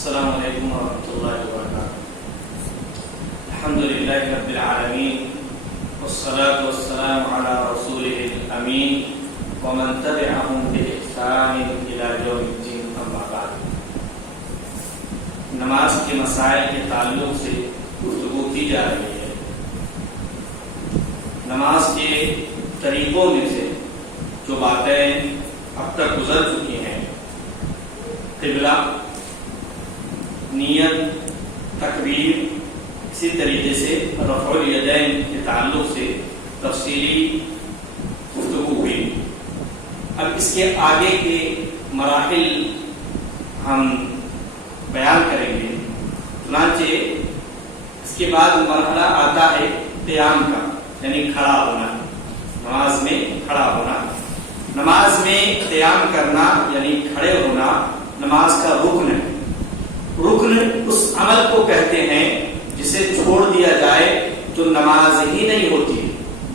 السلام علیکم ورحمۃ اللہ وبرکاتہ. الحمد للہ رب العالمین والصلاة والسلام علی رسولہ الامین ومن تبعهم بإحسان الی یوم الدین. اما بعد. نماز کے مسائل کے تعلق سے گفتگو کی جا رہی ہے. نماز کے طریقوں میں سے جو باتیں اب تک گزر چکی ہیں، قبلہ، نیت، تکبیر، اسی طریقے سے رفع الیدین کے تعلق سے تفصیلی گفتگو ہوئی. اب اس کے آگے کے مراحل ہم بیان کریں گے. چنانچہ اس کے بعد مرحلہ آتا ہے قیام کا، یعنی کھڑا ہونا. نماز میں کھڑا ہونا، نماز میں قیام کرنا یعنی کھڑے ہونا نماز کا رکن ہے. رکن اس عمل کو کہتے ہیں جسے چھوڑ دیا جائے تو نماز ہی نہیں ہوتی،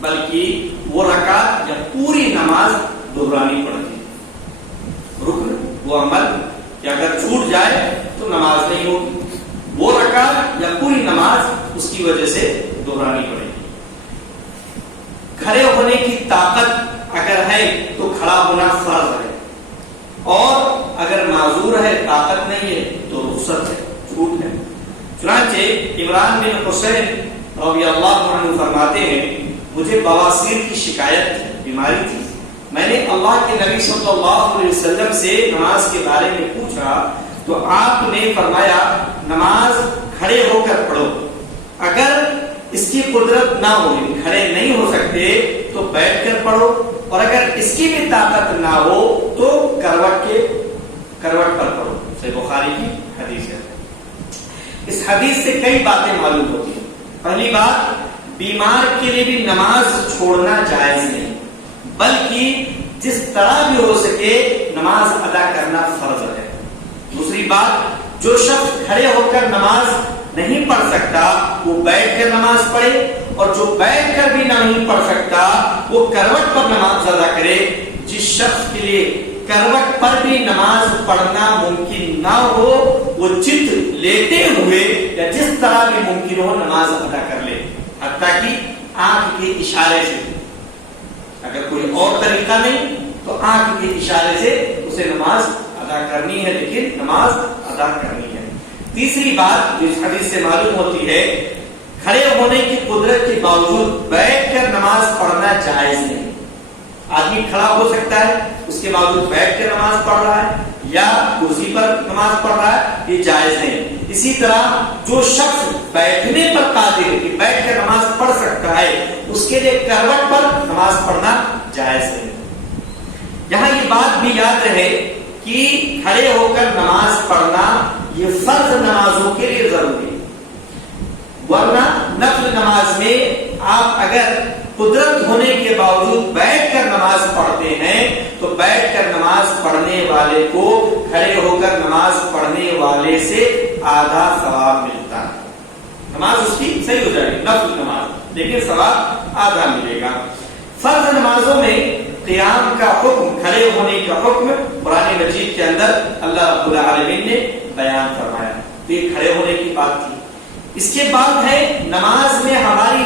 بلکہ وہ رکعت یا پوری نماز دہرانی پڑتی ہے. رکن وہ عمل کہ اگر چھوٹ جائے تو نماز نہیں ہوگی، وہ رکعت یا پوری نماز اس کی وجہ سے دہرانی پڑے گی. کھڑے ہونے کی طاقت اگر ہے تو کھڑا ہونا فرض ہے، اور اگر معذور ہے، طاقت نہیں ہے تو رخصت ہے، چھوٹ ہے. چنانچہ عمران بن حسین رضی اللہ عنہ فرماتے ہیں، مجھے بواسیر کی شکایت تھی، بیماری تھی. میں نے اللہ کے نبی صلی اللہ علیہ وسلم سے نماز کے بارے میں پوچھا تو آپ نے فرمایا نماز کھڑے ہو کر پڑھو. اگر اس کی قدرت نہ ہو، کھڑے نہیں ہو سکتے تو بیٹھ کر پڑھو، اور اگر اس کی بھی طاقت نہ ہو تو کروٹ پر پڑھو. صحیح بخاری کی حدیث ہے. اس حدیث سے کئی باتیں معلوم ہوتی ہیں. پہلی بات، بیمار کے لیے بھی نماز چھوڑنا جائز نہیں، بلکہ جس طرح بھی ہو سکے نماز ادا کرنا فرض ہے. دوسری بات، جو شخص کھڑے ہو کر نماز نہیں پڑھ سکتا وہ بیٹھ کر نماز پڑھے، اور جو بیٹھ کر بھی نہیں پڑھ سکتا وہ کروٹ پر نماز ادا کرے. جس شخص کے لیے کروٹ پر بھی نماز پڑھنا ممکن نہ ہو وہ چت لیتے ہوئے یا جس طرح بھی ممکن ہو نماز ادا کر لے، حتیٰ کہ آنکھ کے اشارے سے. اگر کوئی اور طریقہ نہیں تو آنکھ کے اشارے سے اسے نماز ادا کرنی ہے، لیکن نماز ادا کرنی ہے. تیسری بات جو اس حدیث سے معلوم ہوتی ہے، کھڑے ہونے کی قدرت کے باوجود بیٹھ کر نماز پڑھنا جائز نہیں. آدمی کھڑا ہو سکتا ہے، اس کے باوجود بیٹھ کر نماز پڑھ رہا ہے یا کرسی پر نماز پڑھ رہا ہے، یہ جائز نہیں. اسی طرح جو شخص بیٹھنے پر قادر ہے کہ بیٹھ کر نماز پڑھ سکتا ہے، اس کے لیے کروٹ پر نماز پڑھنا جائز نہیں. یہاں یہ بات بھی یاد رہے کہ کھڑے ہو کر نماز پڑھنا یہ فرض نمازوں کے لیے ضروری ہے، ورنہ نفل نماز میں آپ اگر قدرت ہونے کے باوجود بیٹھ کر نماز پڑھتے ہیں تو بیٹھ کر نماز پڑھنے والے کو کھڑے ہو کر نماز پڑھنے والے سے آدھا ثواب ملتا ہے. نماز اس کی صحیح ہو جائے گی، نفل نماز، لیکن ثواب آدھا ملے گا. فرض نمازوں میں قیام کا حکم، کھڑے ہونے کا حکم قرآن مجید کے اندر اللہ رب العالمین نے بیان فرمایا. تو یہ کھڑے ہونے کی بات تھی. اس کے بعد ہے نماز میں ہماری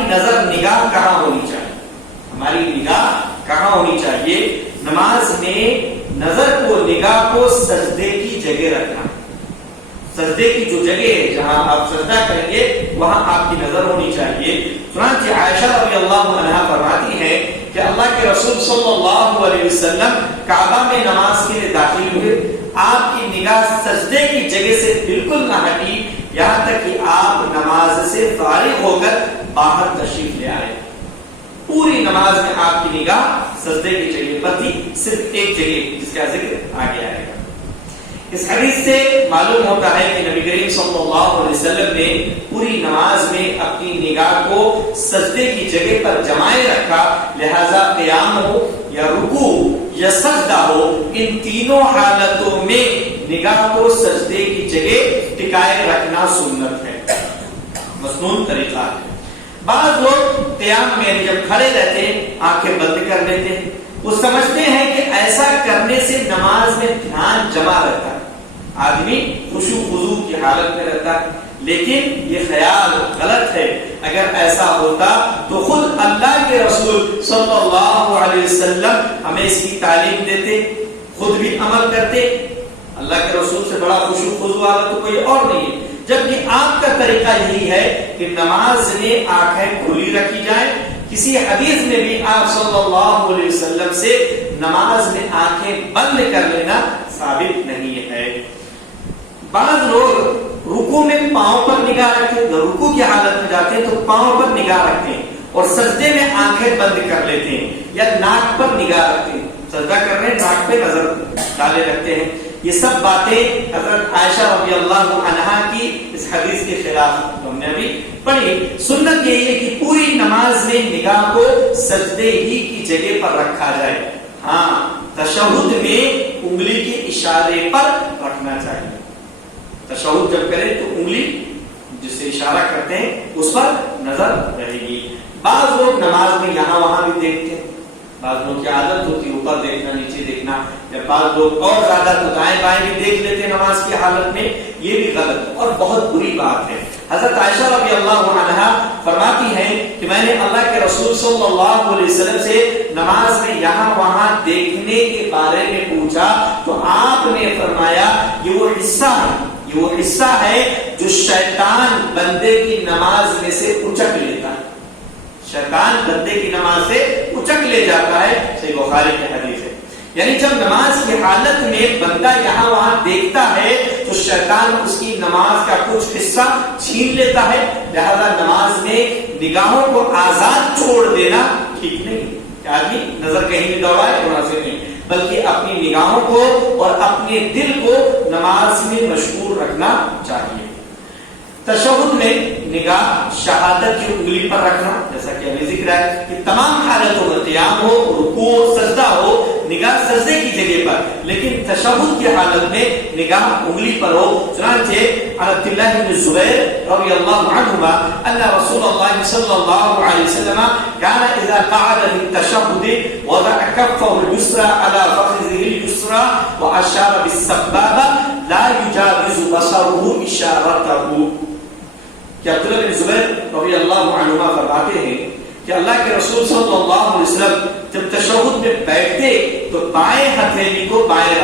نگاہ کہاں ہونی چاہیے. ہماری نگاہ کہاں ہونی چاہیے؟ نماز میں نگاہ کو سجدے کی جگہ رکھنا. سجدے کی جو جگہ ہے جہاں آپ سجدہ کریں گے وہاں آپ کی نظر ہونی چاہیے. چنانچہ عائشہ رضی اللہ عنہا فرماتی ہے کہ اللہ کے رسول صلی اللہ علیہ وسلم کعبہ میں نماز کے لیے داخل ہوئے، آپ کی نگاہ سجدے کی جگہ سے بالکل نہ ہٹی یہاں تک کہ آپ نماز سے فارغ ہو کر باہر تشریف لے آئے. پوری نماز میں آپ کی نگاہ سجدے کی جگہ پر تھی، صرف ایک جگہ جس کا ذکر آگے آئے گا. اس حدیث سے معلوم ہوتا ہے کہ نبی کریم صلی اللہ علیہ وسلم نے پوری نماز میں اپنی نگاہ کو سجدے کی جگہ پر جمائے رکھا، لہذا قیام ہو یا رکوع یا سجدہ ہو، ان تینوں حالتوں میں نگاہ کو سجدے کی جگہ ٹکائے رکھنا سنت ہے، مسنون طریقہ ہے. بعض لوگ قیام میں جب کھڑے رہتے ہیں آنکھیں بند کر لیتے ہیں، وہ سمجھتے ہیں کہ ایسا کرنے سے نماز میں دھیان جمع رہتا ہے، آدمی خشوع خضوع کی حالت میں رہتا ہے. لیکن یہ خیال غلط ہے. اگر ایسا ہوتا تو خود اللہ کے رسول صلی اللہ علیہ وسلم ہمیں اس کی تعلیم دیتے, خود بھی عمل کرتے. اللہ کے رسول سے بڑا خشوع خضوع والا تو کوئی اور نہیں ہے. جبکہ آپ کا طریقہ یہی ہے کہ نماز میں آنکھیں کھلی رکھی جائیں. کسی حدیث میں بھی آپ صلی اللہ علیہ وسلم سے نماز میں آنکھیں بند کر لینا ثابت نہیں ہے. بعض لوگ رکوع میں پاؤں پر نگاہ رکھتے ہیں, رکوع کی حالت میں جاتے ہیں تو پاؤں پر نگاہ رکھتے ہیں, اور سجدے میں آنکھیں بند کر لیتے ہیں, یا ناک پر نگاہ رکھتے ہیں. سجدہ کر رہے ہیں, ناک پہ نظر ڈالے رکھتے ہیں. یہ سب باتیں حضرت عائشہ رضی اللہ عنہا کی اس حدیث کے خلاف ہم نے ابھی پڑھی. سنت یہی ہے کہ پوری نماز میں نگاہ کو سجدے ہی کی جگہ پر رکھا جائے. ہاں, تشہد میں انگلی کے اشارے پر رکھنا چاہیے. تشہد جب کریں تو انگلی جس سے اشارہ کرتے ہیں اس پر نظر رہے گی. بعض لوگ نماز میں یہاں وہاں بھی دیکھتے ہیں. بعض لوگ کی عادت ہوتی ہے اوپر دیکھنا, نیچے دیکھنا, یا بعض لوگ اور زیادہ تو دائیں بائیں بھی دیکھ لیتے ہیں نماز کی حالت میں. یہ بھی غلط اور بہت بری بات ہے. حضرت عائشہ رضی اللہ عنہا فرماتی ہیں کہ میں نے اللہ کے رسول صلی اللہ علیہ وسلم سے نماز میں یہاں وہاں دیکھنے کے بارے میں پوچھا تو آپ نے فرمایا یہ وہ حصہ ہے جو شیطان بندے کی نماز میں سے اچک لیتا ہے. شیطان بندے کی نماز سے اچک لے جاتا ہے. صحیح بخاری کی حدیث ہے. یعنی جب نماز کی حالت میں بندہ یہاں وہاں دیکھتا ہے تو شیطان اس کی نماز کا کچھ حصہ چھین لیتا ہے. لہذا نماز میں نگاہوں کو آزاد چھوڑ دینا ٹھیک نہیں. آدمی نظر کہیں بھی دوڑائے مناسب نہیں, بلکہ اپنی نگاہوں کو اور اپنے دل کو نماز میں مشغول رکھنا چاہیے. تشہد میں نگاہ شہادت کی انگلی پر رکھنا, جیسا کہ ابھی ذکر ہے کہ تمام حالتوں میں قیام ہو, رکوع, سجدہ ہو, نگاہ سجدے کی جگہ پر, لیکن تشہد کی حالت میں نگاہ انگلی پر ہو. چنانچہ عبداللہ بن زبیر رضی اللہ عنہما ان رسول اللہ صلی اللہ علیہ وسلم كان اذا قعد للتشهد وضع كفه اليسرى على فخذه اليسرى واشار بالسبابه لا يجاوز بصره اشارته. کہ عبداللہ بن زبیر رضی اللہ عنہما فرماتے ہیں کہ اللہ کے رسول صلی اللہ علیہ وسلم جب تشہد میں بیٹھتے تو بائیں ہتھیلی کو بائیں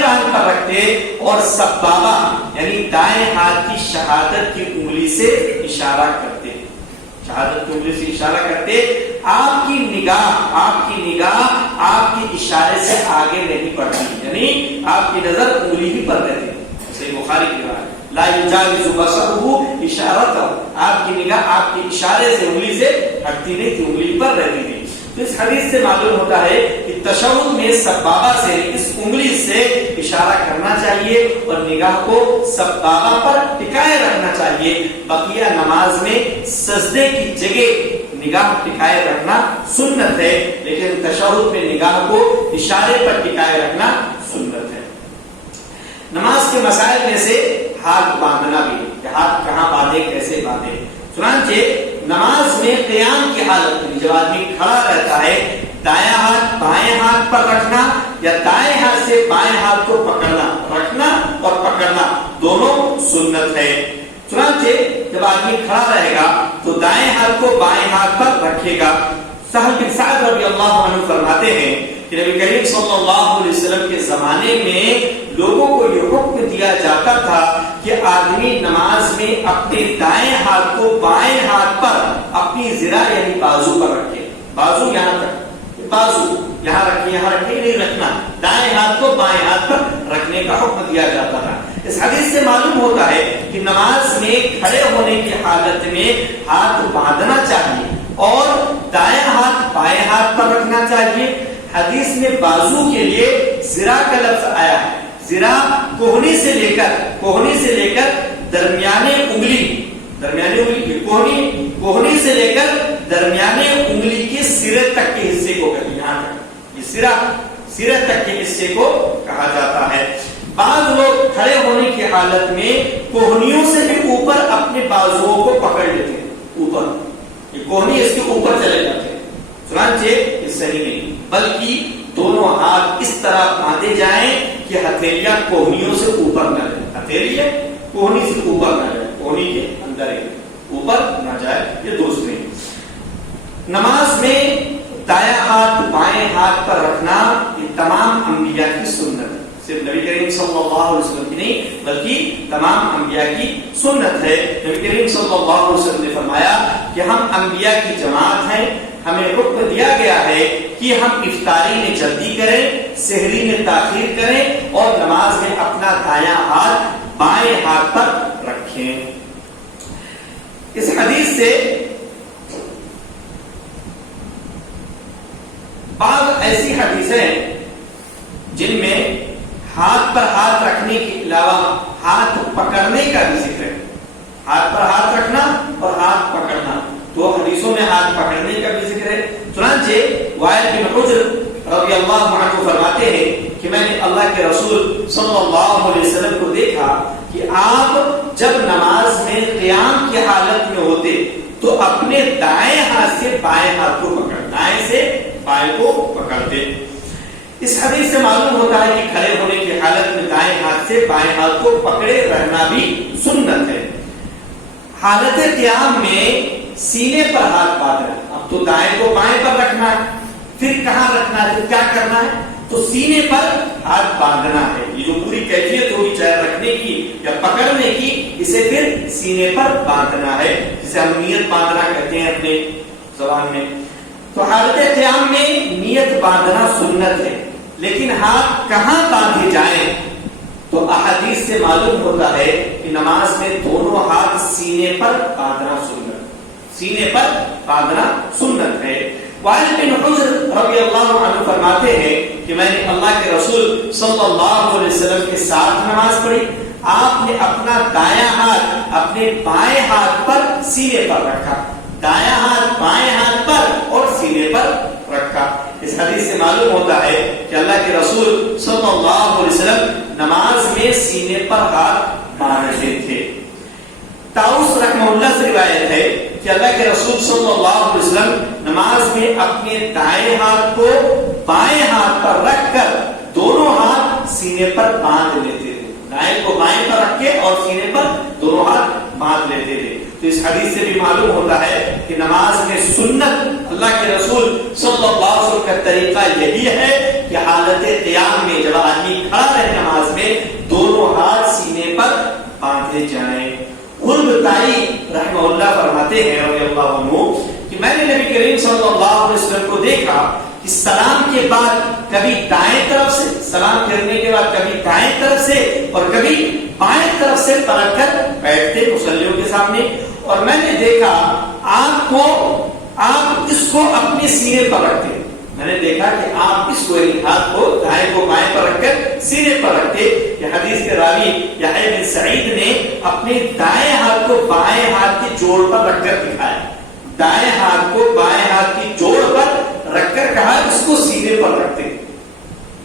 ران پر رکھتے اور سبابہ یعنی دائیں ہاتھ کی شہادت کی انگلی سے اشارہ کرتے. شہادت کی انگلی سے اشارہ کرتے. آپ کی نگاہ آپ کے اشارے سے آگے نہیں بڑھتی, یعنی آپ کی نظر انگلی ہی پر رہتی. صحیح بخاری کی بات, لا یجاوز بصره اشارته, آپ کی نگاہ آپ کے اشارے سے انگلی سے ہٹتی نہیں تھی, انگلی پر رہتی تھی. تو اس حدیث سے معلوم ہوتا ہے کہ تشہد میں سبابہ سے اس انگلی سے اشارہ کرنا چاہیے اور نگاہ کو سبابہ پر ٹکائے رکھنا چاہیے. بقیہ نماز میں سجدے کی جگہ نگاہ ٹکائے رکھنا سنت ہے, لیکن تشہد میں نگاہ کو اشارے پر ٹکائے رکھنا سنت ہے. نماز کے مسائل میں سے ہاتھ باندھنا بھی, کہ ہاتھ کہاں باندھے, کیسے باندھے. چنانچہ نماز میں قیام کی حالت میں جب آدمی کھڑا رہتا ہے دائیں ہاتھ بائیں ہاتھ پر رکھنا یا دائیں ہاتھ سے بائیں ہاتھ کو پکڑنا, رکھنا اور پکڑنا دونوں سنت ہے. چنانچہ جب آدمی کھڑا رہے گا تو دائیں ہاتھ کو بائیں ہاتھ پر رکھے گا. سہل بن سعد رضی اللہ عنہ فرماتے ہیں کہ نبی کریم صلی اللہ علیہ وسلم کے زمانے میں لوگوں کو یہ حکم دیا جاتا تھا کہ آدمی نماز میں اپنے دائیں ہاتھ کو بائیں ہاتھ پر اپنی ذرا یعنی بازو پر رکھے. بازو یہاں تک, بازو یہاں رکھے نہیں رکھنا, دائیں ہاتھ کو بائیں ہاتھ پر رکھنے کا حکم دیا جاتا تھا. اس حدیث سے معلوم ہوتا ہے کہ نماز میں کھڑے ہونے کی حالت میں ہاتھ باندھنا چاہیے اور دائیں ہاتھ بائیں ہاتھ پر رکھنا چاہیے. حدیث میں بازو کے لیے ذرا کا لفظ آیا ہے. ذرا کوہنی سے لے کر درمیانے انگلی کوہنی سے لے کر درمیانے انگلی کے سرے تک کے حصے کو کہتے ہیں. یہاں تک یہ سرے تک کے حصے کو کہا جاتا ہے. بعض لوگ کھڑے ہونے کی حالت میں کوہنیوں سے بھی اوپر اپنے بازوؤں کو پکڑ لیتے ہیں. اوپر یہ کوہنی اس کے اوپر چلے جاتے ہیں. چنانچہ یہ صحیح نہیں, بلکہ دونوں ہاتھ اس طرح باندھے جائیں کہ ہتھیلیاں کوہنیوں سے اوپر نہ جائیں. ہتھیلی ہے کوہنی سے اوپر نہ جائے, کوہنی کے اندر ہی اوپر نہ جائے, یہ درست نہیں. نماز میں دایاں ہاتھ بائیں ہاتھ پر رکھنا یہ تمام انبیاء کی سنت ہے, صرف نبی کریم صلی اللہ علیہ وسلم کی نہیں بلکہ تمام انبیاء کی سنت ہے. نبی کریم صلی اللہ علیہ وسلم نے فرمایا کہ ہم انبیاء کی جماعت ہیں, ہمیں حکم دیا گیا ہے کہ ہم افطاری میں جلدی کریں, سحری میں تاخیر کریں اور نماز میں اپنا دایاں ہاتھ بائیں ہاتھ پر رکھیں. اس حدیث سے بعض ایسی حدیثیں جن میں ہاتھ پر ہاتھ رکھنے کے علاوہ ہاتھ پکڑنے کا بھی ذکر ہے, ہاتھ پر ہاتھ رکھنا اور ہاتھ پکڑنا, تو حدیثوں میں ہاتھ پکڑنے کا بھی ذکر ہے. چنانچہ وائل بن حجر رضی اللہ عنہ فرماتے ہیں کہ میں نے اللہ کے رسول صلی اللہ علیہ وسلم کو دیکھا کہ آپ جب نماز میں قیام کی حالت میں ہوتے تو اپنے دائیں ہاتھ سے بائیں ہاتھ کو پکڑ, دائیں سے بائیں کو پکڑتے. اس حدیث سے معلوم ہوتا ہے کہ کھڑے ہونے کی حالت میں دائیں ہاتھ سے بائیں ہاتھ کو پکڑے رہنا بھی سنت ہے. حالت قیام میں سینے پر ہاتھ باندھنا, اب تو دائیں کو بائیں پر رکھنا ہے, پھر کہاں رکھنا ہے, کیا کرنا ہے, تو سینے پر ہاتھ باندھنا ہے. یہ جو پوری کیفیت ہوگی چاہے رکھنے کی یا پکڑنے کی, اسے پھر سینے پر باندھنا ہے, جسے ہم نیت باندھنا کہتے ہیں اپنے زبان میں. تو حالت قیام میں نیت باندھنا سنت ہے, لیکن ہاتھ کہاں باندھے جائیں, تو احادیث سے معلوم ہوتا ہے کہ نماز میں دونوں ہاتھ سینے پر باندھنا سنت, سینے پر باندھنا سنت ہے. وائل بن حجر رضی اللہ عنہ فرماتے ہیں کہ میں نے اللہ کے رسول صلی اللہ علیہ وسلم کے ساتھ نماز پڑھی, آپ نے اپنا دایاں ہاتھ اپنے بائیں ہاتھ پر سینے پر رکھا, دایاں ہاتھ بائیں ہاتھ پر اور سینے پر رکھا. اس حدیث سے معلوم ہوتا ہے کہ اللہ کے رسول صلی اللہ علیہ وسلم نماز میں سینے پر ہاتھ باندھتے تھے. طاؤس رحمہ اللہ سے روایت ہے کہ اللہ کے رسول صلی اللہ علیہ وسلم نماز میں اپنے دائیں ہاتھ کو بائیں ہاتھ پر رکھ کر دونوں ہاتھ سینے پر باندھ لیتے تھے, دائیں کو بائیں پر رکھ کے اور سینے پر دونوں ہاتھ باندھ لیتے تھے. تو اس حدیث سے بھی معلوم ہوتا ہے کہ نماز میں سنت اللہ کے رسول صلی اللہ علیہ وسلم کا طریقہ یہی ہے کہ حالت قیام میں جب آدمی کھڑا رہے نماز میں دونوں ہاتھ سینے پر باندھے جائیں. غلبتائی رحمہ اللہ فرماتے ہیں رضی اللہ عنہ کہ میں نے نبی کریم صلی اللہ علیہ وسلم کو دیکھا کہ سلام کے بعد کبھی دائیں طرف سے, سلام پھیرنے کے بعد کبھی دائیں طرف سے اور کبھی بائیں طرف سے پلٹ کر بیٹھتے مصلیوں کے سامنے, اور میں نے دیکھا آپ اس کو اپنے سینے پر رکھتے. میں نے دیکھا کہ آپ اس کو ہاتھ کو دائیں کو بائیں پر رکھ کر سینے پر رکھتے. یہ حدیث کے راوی یحییٰ بن سعید نے اپنے دائیں ہاتھ کو بائیں ہاتھ کی جوڑ پر رکھ کر دکھایا, دائیں ہاتھ کو بائیں ہاتھ کی جوڑ پر رکھ کر کہا اس کو سینے پر رکھتے,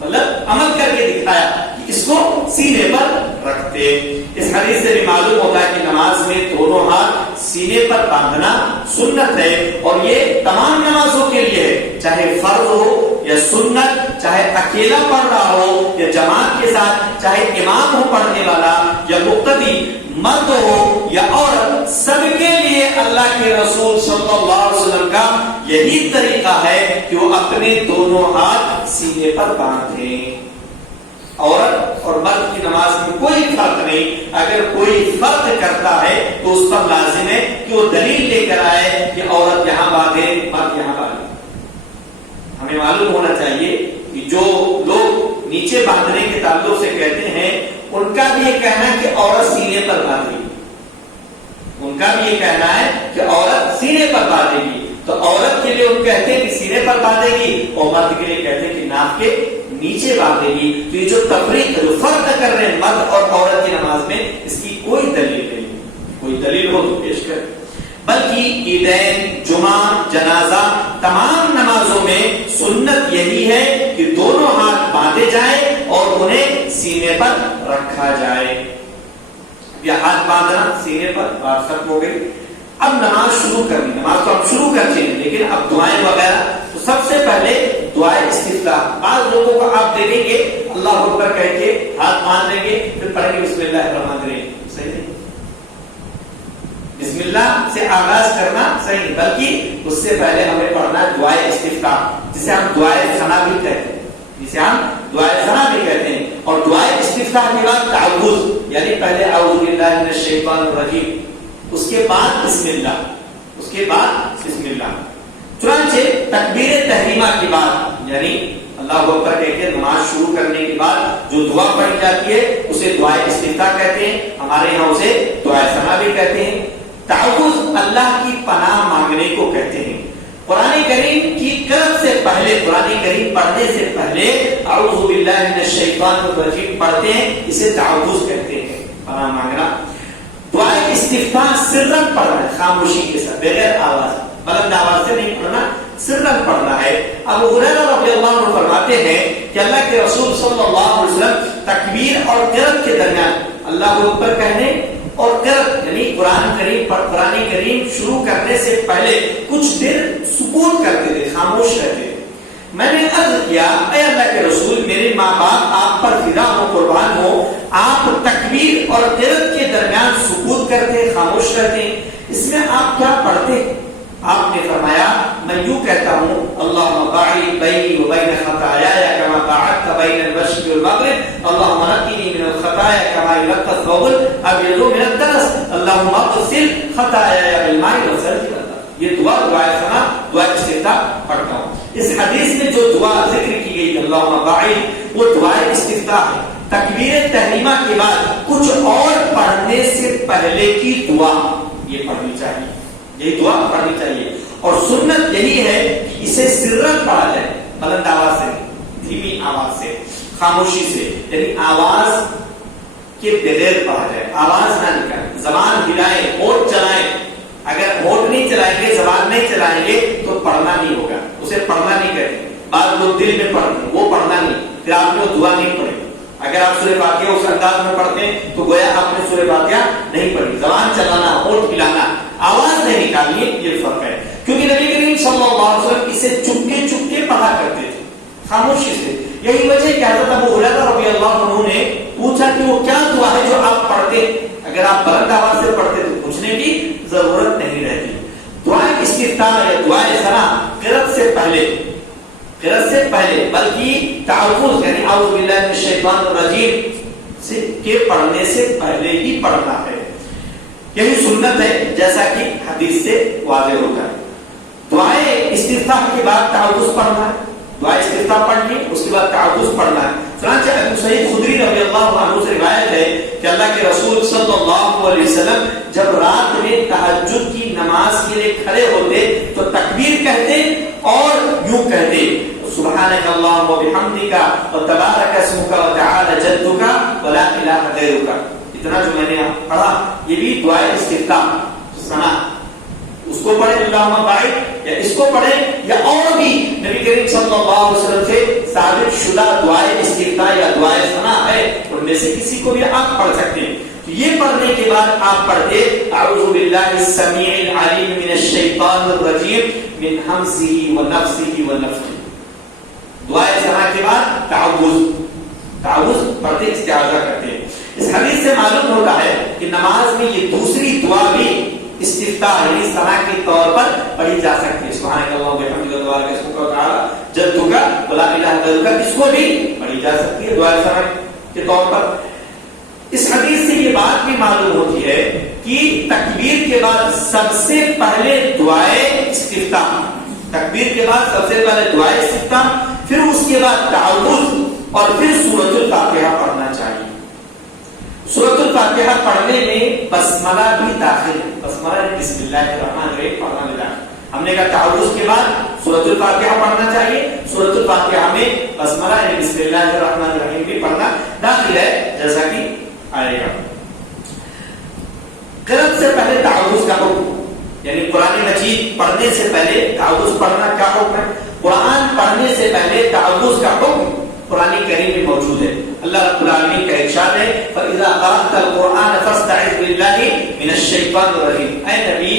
مطلب عمل کر کے دکھایا کہ اس کو سینے پر رکھتے. اس حدیث سے بھی معلوم ہوتا ہے کہ نماز میں دونوں ہاتھ سینے پر باندھنا سنت ہے, اور یہ تمام نمازوں کے لیے ہے, چاہے فرض ہو یا سنت, چاہے اکیلا پڑھ رہا ہو یا جماعت کے ساتھ, چاہے امام ہو پڑھنے والا یا مقتدی, مرد ہو یا عورت, سب کے لیے اللہ کے رسول صلی اللہ علیہ وسلم کا یہی طریقہ ہے کہ وہ اپنے دونوں ہاتھ سینے پر باندھیں. عورت اور مرد کی نماز میں کوئی فرق نہیں, اگر کوئی فرق کرتا ہے تو اس پر لازم ہے کہ وہ دلیل لے کر آئے کہ عورت یہاں باندھے مرد یہاں باندھے. ہمیں معلوم ہونا چاہیے کہ جو لوگ نیچے باندھنے کے تعلق سے کہتے ہیں ان کا بھی یہ کہنا ہے کہ عورت سینے پر باندھے گی, ان کا بھی یہ کہنا ہے کہ عورت سینے پر باندھے گی. تو عورت کے لیے ان کہتے ہیں کہ سینے پر باندھے گی, اور مرد کے لیے کہتے ہیں کہ ناف کے نیچے باندھے گی. تو یہ جو تفریق جو فرق کر رہے ہیں مرد اور عورت کی نماز میں, اس کی کوئی دلیل نہیں, کوئی دلیل ہو تو پیش کر. بلکہ عیدین, جمعہ, جنازہ, تمام نمازوں میں سنت یہی ہے کہ دونوں ہاتھ باندھے جائیں اور انہیں سینے پر رکھا جائے. یہ ہاتھ باندھنا سینے پر بات ختم ہو گئی. اب نماز شروع کرنی, نماز تو اب شروع کر چاہیے, لیکن اب دعائیں وغیرہ تو سب سے پہلے دعائے استفتاح. بعض لوگوں کو آپ دیکھیں گے اللہ اکبر کہہ کے ہاتھ باندھ لیں گے پھر پڑھیں گے بسم اللہ الرحمن الرحیم. صحیح نہیں. بسم اللہ سے آغاز کرنا صحیح نہیں، بلکہ اس سے پہلے ہمیں پڑھنا دعائے استفتاح، جسے ہم دعائے ثنا بھی کہتے ہیں، جسے ہم دعائے ثنا بھی کہتے ہیں. اور دعائے استفتاح کے بعد تعوذ، یعنی پہلے اعوذ باللہ من الشیطان الرجیم، اس کے بعد بسم اللہ، اس کے بعد بسم اللہ. چنانچہ تکبیر تحریمہ کے بعد، یعنی اللہ اکبر کہہ کے نماز شروع کرنے کے بعد جو دعا پڑھی جاتی ہے اسے دعائے استفتاح کہتے ہیں. ہمارے یہاں اسے دعائے ثنا بھی کہتے ہیں. تعوذ اللہ کی پناہ مانگنے کو کہتے ہیں. قرآن کریم کی قرأت سے پہلے، قرآن کریم پڑھنے سے پہلے اعوذ باللہ من الشیطان الرجیم پڑھتے ہیں، اسے تعوذ کہتے ہیں، پناہ مانگنا. دعائے استفتاح سرن پڑھنا ہے، خاموشی کے ساتھ، بغیر آواز، بلند آواز سے نہیں پڑھنا، سرن پڑھنا ہے. ابو ہریرہ رضی اللہ عنہ فرماتے ہیں کہ اللہ کے رسول صلی اللہ علیہ وسلم تکبیر اور قرأت کے درمیان اللہ اکبر کہنے اور قرأت یعنی قرآن کریم شروع کرنے سے پہلے کچھ دیر سکون کرتے تھے، خاموش رہتے تھے. میں نے عرض کیا اے اللہ کے رسول، میرے ماں باپ آپ پر فدا ہو، قربان ہو، آپ تکبیر اور قرأت کے درمیان سکون کرتے، خاموش رہتے ہیں، اس میں آپ کیا پڑھتے؟ آپ نے فرمایا میں یوں کہتا ہوں اللہم باعد بینی و بین خطایایا کما باعدت بین المشرق والمغرب اللہم نقنی من الخطایا کما ينقى الثوب الابيض من الدنس اللہم اغسل خطایایا بالماء والثلج. یہ دعائے ثنا، دعائے استفتاح پڑھتا ہوں. اس حدیث میں جو دعا ذکر کی گئی اللہم باعد، وہ دعائے استفتاح ہے. تکبیر تحریمہ کے بعد کچھ اور پڑھنے سے پہلے کی دعا یہ پڑھنی چاہیے، یہی دعا پڑھنی چاہیے. اور سنت یہی ہے کہ اسے سرن پڑھا جائے، بلند آواز سے، دھیمی آواز سے، خاموشی سے، یعنی آواز کے بغیر پڑھا جائے، آواز نہ نکالیں، زبان ہلائیں، ہونٹ چلائیں. اگر ہونٹ نہیں چلائیں گے، زبان نہیں چلائیں گے تو پڑھنا نہیں ہوگا، اسے پڑھنا نہیں کہتے. بعض لوگ دل میں پڑھتے ہیں، وہ پڑھنا نہیں، پھر آپ نے وہ دعا نہیں پڑھی. اگر آپ سورہ فاتحہ اس انداز میں پڑھتے ہیں تو گویا آپ نے سورہ فاتحہ نہیں پڑھی. زبان چلانا، ہونٹ ہلانا، آواز نہیں نکالنی، یہ فرق ہے. کیونکہ نبی کریم صلی اللہ علیہ وسلم اسے چپکے چپکے پڑھا کرتے تھے، خاموشی سے. یہی وجہ کہ حضرت ابو ہریرہ رضی اللہ عنہ نے پوچھا کہ وہ کیا دعا ہے جو آپ پڑھتے؟ اگر آپ بلند آواز سے پڑھتے تو پوچھنے کی ضرورت نہیں رہتی. دعائے استفتاح یا دعائے ثنا قرأت سے پہلے بلکہ تعوذ یعنی اعوذ باللہ من الشیطان الرجیم سے کے پڑھنے سے پہلے ہی پڑھنا ہے. یہی سنت ہے جیسا کہ حدیث سے واضح ہوتا ہے. دعائے استفتاح کے بعد تعوذ پڑھنا ہے، دعائے استفتاح پڑھنی، اس کے بعد تعوذ پڑھنا ہے. چنانچہ ابو سعید خدری رضی اللہ عنہ سے روایت ہے کہ اللہ کے رسول صلی اللہ علیہ وسلم جب رات میں تہجد کی نماز کے لیے کھڑے ہوتے تو تکبیر کہتے اور یوں کہتے سبحانک اللہم و بحمدک و تبارک اسمک و تعالی جدک و لا الہ غیرک. اتنا جو میں نے پڑھا یہ بھی دعائے استفتاح ثنا، اس کو پڑھیں اللہم باعد یا اس کو پڑھیں یا اور بھی نبی کریم صلی اللہ علیہ وسلم سے ثابت شدہ دعائے استفتاح یا دعائے ثنا ہے، ان میں سے کسی کو بھی آپ پڑھ سکتے ہیں. تو یہ پڑھنے کے بعد آپ پڑھتے اعوذ باللہ السمیع العلیم من الشیطان الرجیم من ہمزہ ونفثہ ونفثہ. دعائے ثنا کے بعد تعوذ پڑھتے استعاذہ کرتے ہیں. اس حدیث سے معلوم ہوتا ہے کہ نماز میں یہ دوسری دعا بھی استفتاح یعنی ثنا کے طور پر پڑھی جا سکتی ہے. سبحانک اللہم و بحمدک و تبارک اسمک و تعالی جدک و لا الہ غیرک، اس کو بھی پڑھی جا سکتی ہے دعائے ثنا کے طور پر. اس حدیث سے یہ بات بھی معلوم ہوتی ہے کہ تکبیر کے بعد سب سے پہلے دعائے استفتاح، تکبیر کے بعد سب سے پہلے دعائے استفتاح، پھر اس کے بعد تعوذ اور پھر سورۃ الفاتحہ پڑھنا چاہیے. سورۃ الفاتحہ پڑھنے میں بسملہ بھی داخل ہے، بسملہ بسم اللہ الرحمن الرحیم پڑھنا بھی داخل. ہم نے کہا تعوذ کے بعد سورۃ الفاتحہ پڑھنا چاہیے، سورۃ الفاتحہ میں بسملہ یعنی بسم اللہ الرحمن الرحیم بھی پڑھنا داخل ہے جیسا کہ آئے گا. قرأت سے پہلے تعوذ کا حکم یعنی قرآن مجید پڑھنے سے پہلے تعوذ پڑھنا کیا حکم ہے؟ قرآن پڑھنے سے پہلے تعوذ کا حکم قرآن کریم میں موجود ہے. اللہ رب العالمین کا ارشاد ہے فَإِذَا قَرَأْتَ الْقُرْآنَ فَاسْتَعِذْ بِاللَّهِ مِنَ الشَّيْطَانِ الرَّجِيمِ. اے نبی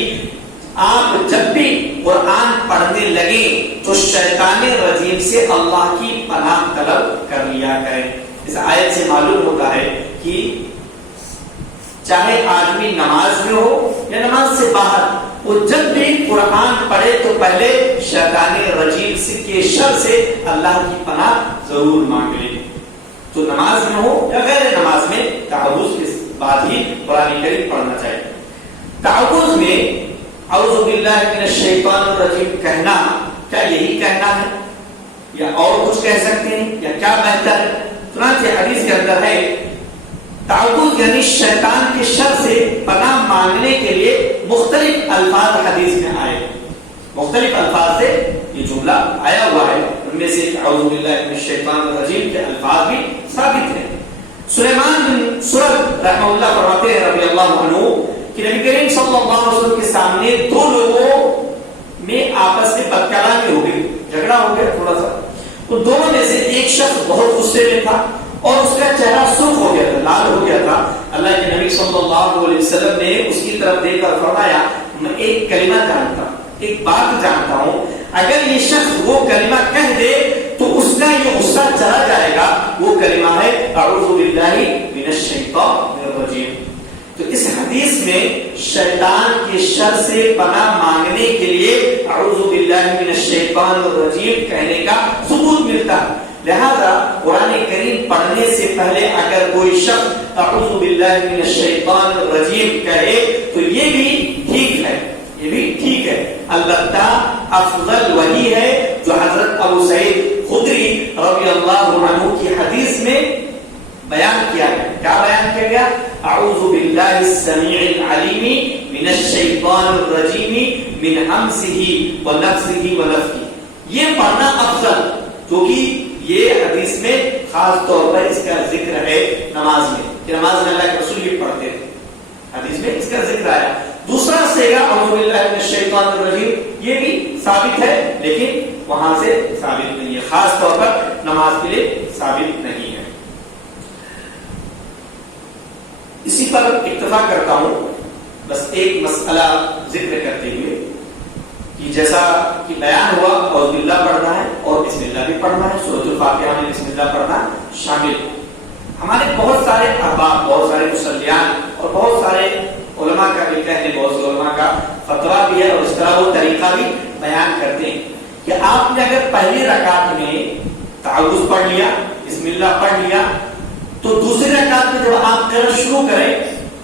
آپ جب بھی قرآن پڑھنے لگے تو شیطان رجیم سے اللہ کی پناہ طلب کر لیا کریں. اس آیت سے معلوم ہوتا ہے کہ چاہے آدمی نماز میں ہو یا نماز سے باہر، وہ جب بھی قرآن پڑھے تو پہلے شیطان رجیم کے شر سے اللہ کی پناہ ضرور مانگ لے. تو نماز میں ہو یا غیر نماز میں تعوذ کے بعد ہی قرآن کریم پڑھنا چاہیے. تعوذ میں اعوذ باللہ من الشیطان الرجیم کہنا، کیا یہی کہنا ہے یا اور کچھ کہہ سکتے ہیں یا کیا بہتر ہے؟ چنانچہ حدیث کے اندر ہے تعوذ یعنی شیطان کے شر سے پناہ مانگنے کے لیے مختلف الفاظ حدیث میں آئے. مختلف الفاظ سے یہ جملہ آیا ہوا ہے. ان میں سے اعوذ باللہ من الشیطان الرجیم کے الفاظ بھی ثابت ہیں. سلیمان بن سرد رحمہ اللہ فرماتے ہیں رضی اللہ عنہ کہ نبی کریم صلی اللہ علیہ وسلم کے سامنے دو لوگوں میں آپس میں بدکلامی ہو گئی، جھگڑا ہو گیا تھوڑا سا. تو دونوں میں سے ایک شخص بہت غصے میں تھا اور اس کا چہرہ سرخ ہو گیا تھا، لال ہو گیا تھا. اللہ کے نبی صلی اللہ علیہ وسلم نے اس کی طرف دیکھ کر فرمایا میں ایک کلمہ جانتا ہوں، ایک بات جانتا ہوں، اگر یہ شخص وہ کلمہ کہہ دے تو اس کا یہ غصہ چلا جائے گا. وہ کلمہ ہے اعوذ باللہ من الشیطان الرجیم. تو اس حدیث میں شیطان کے شر سے پناہ مانگنے کے لیے اعوذ باللہ من الشیطان الرجیم کہنے کا ثبوت ملتا ہے. لہذا قرآن کریم پڑھنے سے پہلے اگر کوئی شخص اعوذ باللہ من الشیطان الرجیم کہے تو یہ بھی ٹھیک ہے، یہ بھی ٹھیک ہے. البتہ افضل وہی ہے جو حضرت ابو سعید خدری رضی اللہ عنہ کی حدیث میں بیان کیا ہے. کیا بیان کیا گیا؟ اعوذ باللہ السمیع العلیم من الشیطان الرجیم من حمزہ ونفثہ ونفثہ. یہ پڑھنا افضل، کیونکہ یہ حدیث میں خاص طور پر اس کا ذکر ہے نماز میں، کہ نماز میں اللہ کے رسول یہ پڑھتے تھے، حدیث میں اس کا ذکر آیا. دوسرا صیغہ اعوذ باللہ من الشیطان الرجیم یہ بھی ثابت ہے لیکن وہاں سے ثابت نہیں ہے، خاص طور پر نماز کے لیے ثابت نہیں ہے. اسی پر اکتفا کرتا ہوں، بس ایک مسئلہ ذکر کرتے ہوئے کہ جیسا کہ بیان ہوا اعوذ باللہ پڑھنا ہے اور بسم اللہ بھی پڑھنا ہے. سورۃ الفاتحہ میں بسم اللہ پڑھنا شامل. ہمارے بہت سارے احباب، بہت سارے مصلیان اور بہت سارے علماء کا بھی کہنے، بہت سے علماء کا فتویٰ بھی ہے اور اس طرح وہ طریقہ بھی بیان کرتے ہیں کہ آپ نے اگر پہلی رکعت میں تعوذ پڑھ لیا، بسم اللہ پڑھ لیا، تو دوسری رکعت میں جب آپ قرأت شروع کریں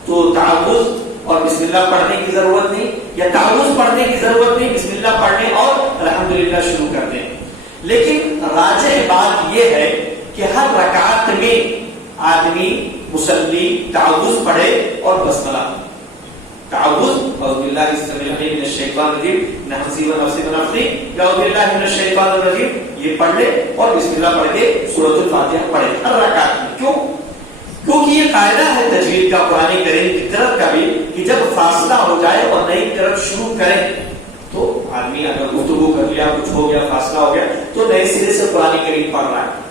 تو تعوذ اور بسم اللہ پڑھنے کی ضرورت نہیں، یا تعوذ پڑھنے کی ضرورت نہیں، بسم اللہ پڑھنے اور الحمدللہ شروع کر دیں. لیکن راجح بات یہ ہے کہ ہر رکعت میں آدمی مصلی تعوذ پڑھے اور بسملہ، تعوذ اعوذ باللہ السمیع العلیم من الشیطان الرجیم من حمزہ ونفثہ ونفثہ، یا اعوذ باللہ من الشیطان الرجیم یہ پڑھ لے اور بسم اللہ پڑھ کے سورۃ الفاتحہ پڑھے ہر رکعت میں. کیوں؟ کیونکہ یہ قاعدہ ہے تجوید کا، قرآن کریم کی قرأت کا بھی، کہ جب فاصلہ ہو جائے اور نئی قرأت شروع کریں تو آدمی اگر گفتگو کر لیا، کچھ ہو گیا، فاصلہ ہو گیا تو نئے سرے سے قرآن کریم پڑھ رہا ہے،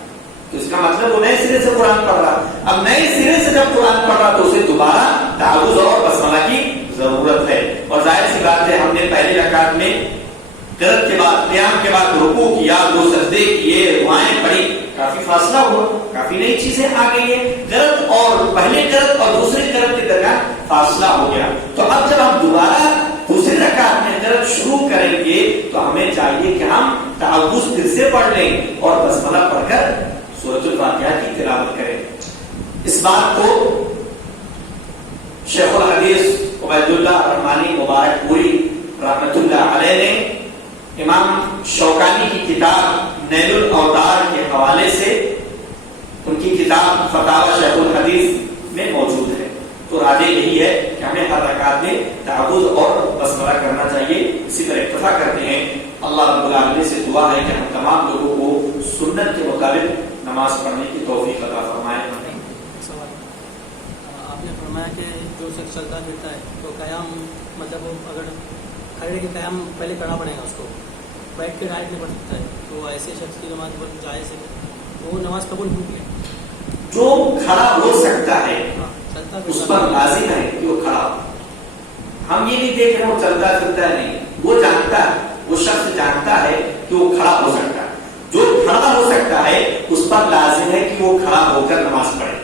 تو اس کا مطلب وہ نئے سرے سے قرآن پڑھ رہا. اب نئے سرے سے جب قرآن پڑھ رہا تو اسے دوبارہ تعوذ اور بسملہ کی ضرورت ہے. اور ظاہر سی بات ہے ہم نے پہلی رکعت میں قرأت کے بعد، قیام کے بعد رکوع کیا، دو سجدے کیے، دعائیں پڑھی، کافی فاصلہ ہوا، کافی نئی چیزیں آ گئی ہیں. قرأت اور پہلے قرأت اور دوسری قرأت کے درمیان فاصلہ ہو گیا. تو اب جب ہم دوبارہ دوسری رکعت میں قرأت شروع کریں گے تو ہمیں چاہیے کہ ہم تعوذ پھر سے پڑھ لیں اور بسملہ پڑھ کر سورۃ الفاتحہ کی تلاوت کریں. اس بات کو شیخ الحدیث عبید اللہ رحمانی مبارک پوری رحمۃ اللہ علیہ نے امام شوکانی کی کتاب نیل الاوطار کے حوالے سے ان کی کتاب فتاوی شیخ الحدیث میں موجود ہے. تو راجح یہی ہے کہ ہمیں ہر رکعت میں تعوذ اور بسملہ کرنا چاہیے. اسی پر اکتفا کرتے ہیں. اللہ رب العالمین سے دعا ہے کہ ہم تمام لوگوں کو سنت کے مطابق نماز پڑھنے کی توفیق عطا فرمائے. آپ نے فرمایا کہ جو شخص چلتا پھرتا ہے تو قیام مطلب اگر کھڑے کے قیام پہلے کرنا پڑے گا، اس کو بیٹھ کے ڈائریکٹ نہیں پڑھ سکتا ہے، تو ایسے شخص کی نماز بہت جائز ہے، وہ نماز قبول ہوتی ہے. جو کھڑا ہو سکتا ہے اس پر لازم ہے کہ وہ کھڑا ہو. ہم یہ نہیں دیکھ رہے وہ چلتا پھرتا ہے، نہیں، وہ جانتا ہے، وہ شخص جانتا ہے کہ وہ کھڑا ہو سکتا ہے. جو کھڑا ہو سکتا ہے اس پر لازم ہے کہ وہ کھڑا ہو کر نماز پڑھے.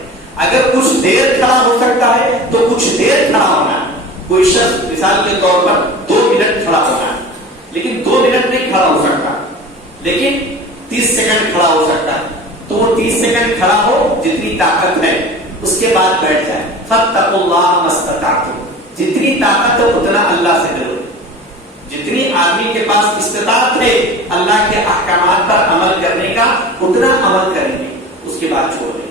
اگر کچھ دیر کھڑا ہو سکتا ہے تو کچھ دیر کھڑا ہونا ہے. کوئی شخص مثال کے طور پر 2 منٹ کھڑا ہونا ہے، لیکن 2 منٹ نہیں کھڑا ہو سکتا، لیکن 30 سیکنڈ کھڑا ہو سکتا ہے. تو وہ 30 سیکنڈ کھڑا ہو، جتنی طاقت ہے اس کے بعد بیٹھ جائے. فاتقوا اللہ ما استطعتم، جتنی طاقت ہے اتنا اللہ سے ڈرو. جتنی آدمی کے پاس استطاعت ہے اللہ کے احکامات پر عمل کرنے کا اتنا عمل کریں گے، اس کے بعد چھوڑ دیں.